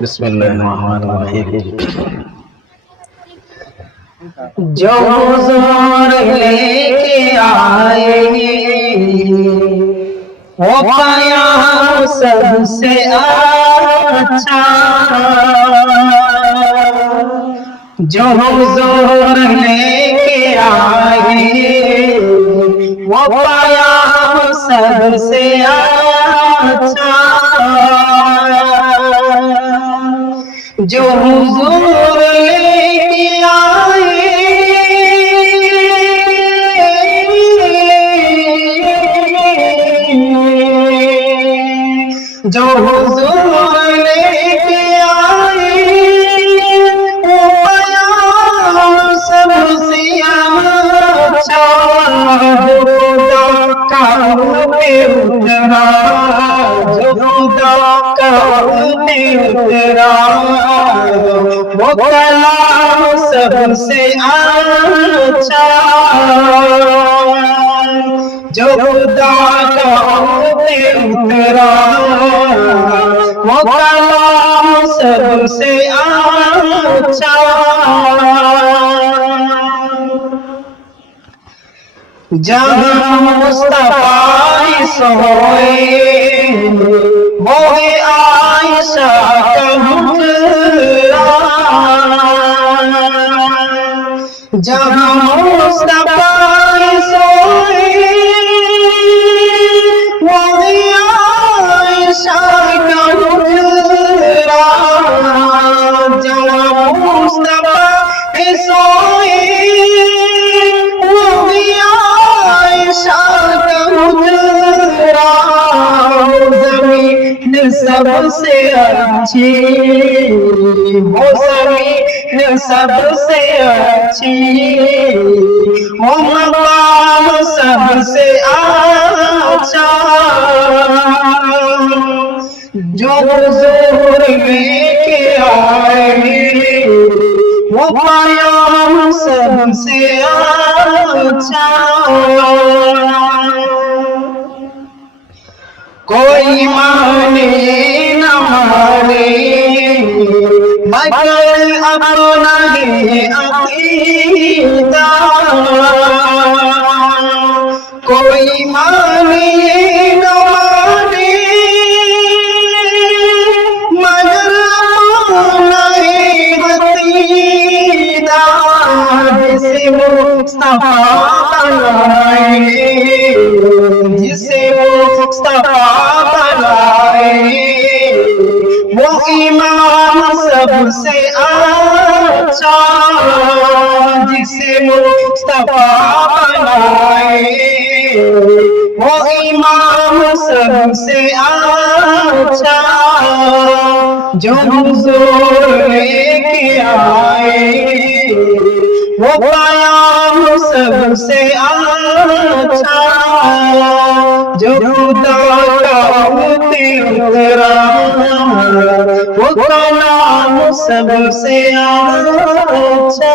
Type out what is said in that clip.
बिस्मिल्लाहिर्रहमानिर्रहीम। जो हुजूर लेके आए वो कयाम सबसे अच्छा, जो हुजूर लेके आए वो कयाम सबसे अच्छा, जो हुजूर लेके आए जो हुजूर लेके आए वो बयान सबसे अच्छा, जो खुदा कौन में उतरा, जो खुदा कौन में उतरा वो कलाम सबसे अच्छा, जो खुदा कौन में उतरा वो कलाम सबसे अच्छा, जहाँ मुस्तफा सोए वो है आयशा का मुखड़ा, जहाँ मुस्तफा सोए वो है आयशा का मुखड़ा, जहाँ मुस्तफा सोए वो है आयशा का मुखड़ा, ज़मीन सबसे अच्छी वो ज़मीन सबसे अच्छी वो मकाम सबसे अच्छा, जो हुजूर लेके आए वो कयाम सबसे अच्छा, कोई माने न माने मगर अपना है अकीदा, कोई माने न माने मगर अपना है अकीदा, जिसे मुस्तफा बनाए, जिसे मुस्तफा बनाए वो इमाम सबसे अच्छा, जिसे मुस्तफा बनाए वो इमाम सबसे अच्छा, जो हुजूर लेके आए वो कयाम सबसे अच्छा, जो खुदा कौन में उतरा वो कलाम सबसे अच्छा।